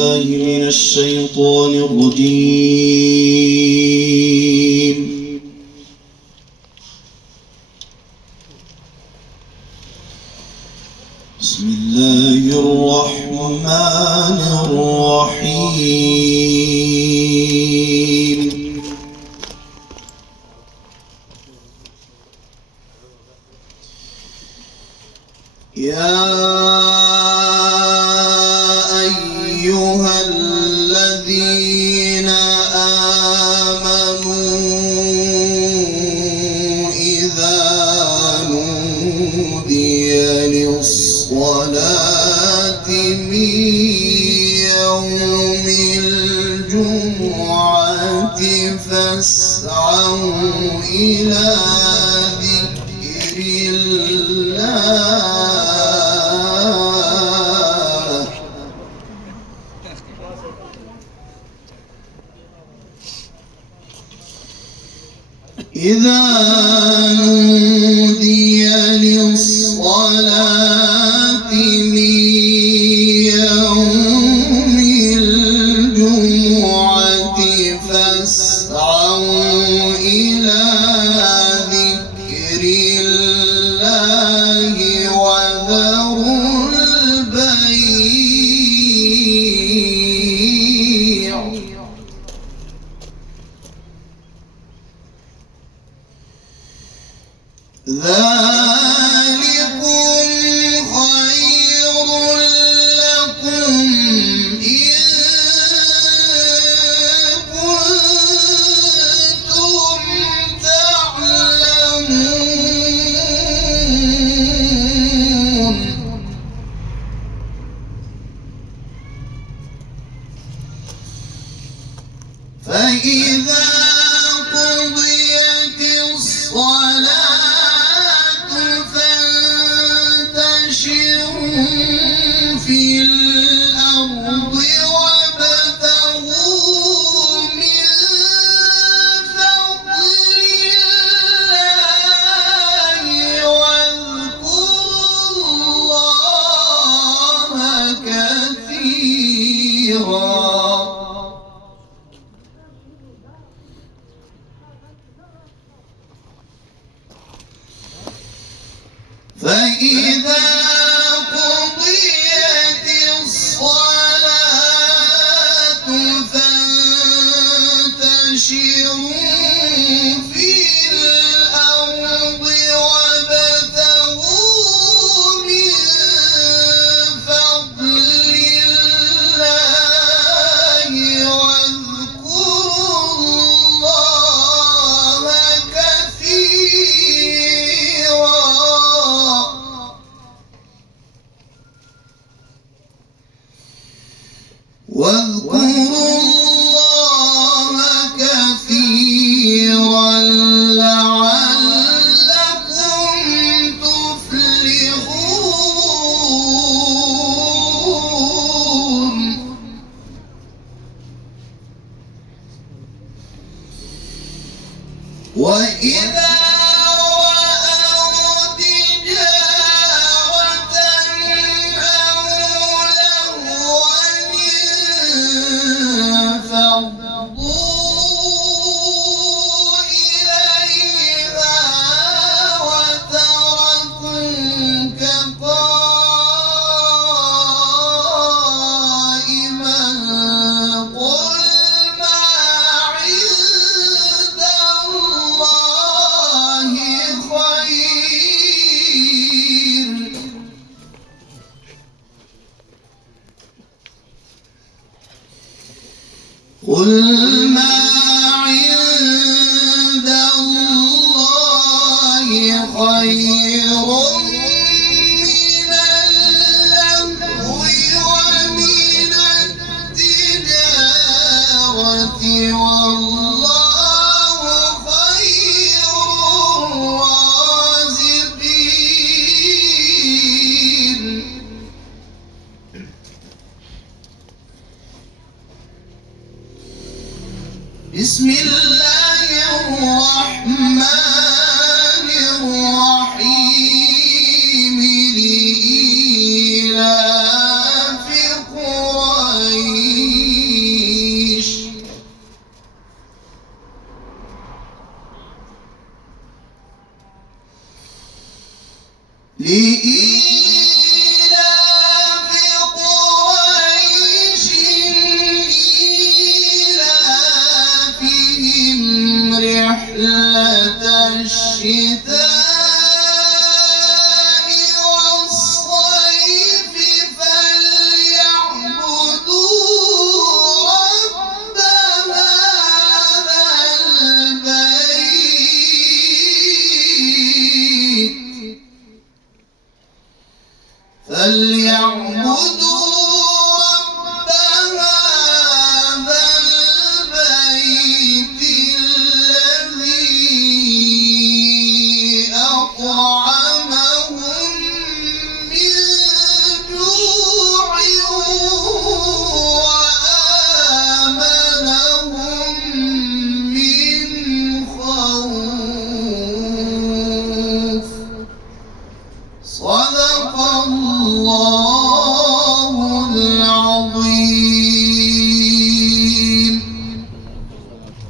بالله من الشيطان الرجيم. بسم الله الرحمن الرحيم. يا أيها الذين آمنوا إذا نودي للصلاة من يوم الجمعة فاسعوا إلى ذكر الله إذا نودي للصلاة من يوم الجمعة فاسعوا إلى ذكر الله وذروا البيع ذلكم خير لكم إن كنتم تعلمون فإذا قضيت الصلاة فانتشروا في الأرض وابتغوا من فضل الله واذكروا الله كثيرا فإذا قضيت الصلاة فانتشروا في الأرض وابتغوا من فضل الله واذكروا الله كثيرا واذكروا الله كثيرا لعلكم تفلحون وإذا رأوا تجارة أو لهوا انفضوا إليها وتركوك قائما قل ما عند الله خير قل ما عند الله خير من اللهو ومن التجارة والله خير الرازقين بسم الله الرحمن الرحيم لإيلاف قريش لإيلاف قريش إيلافهم رحلة الشتاء والصيف فليعبدوا رب هذا البيت الذي أطعمهم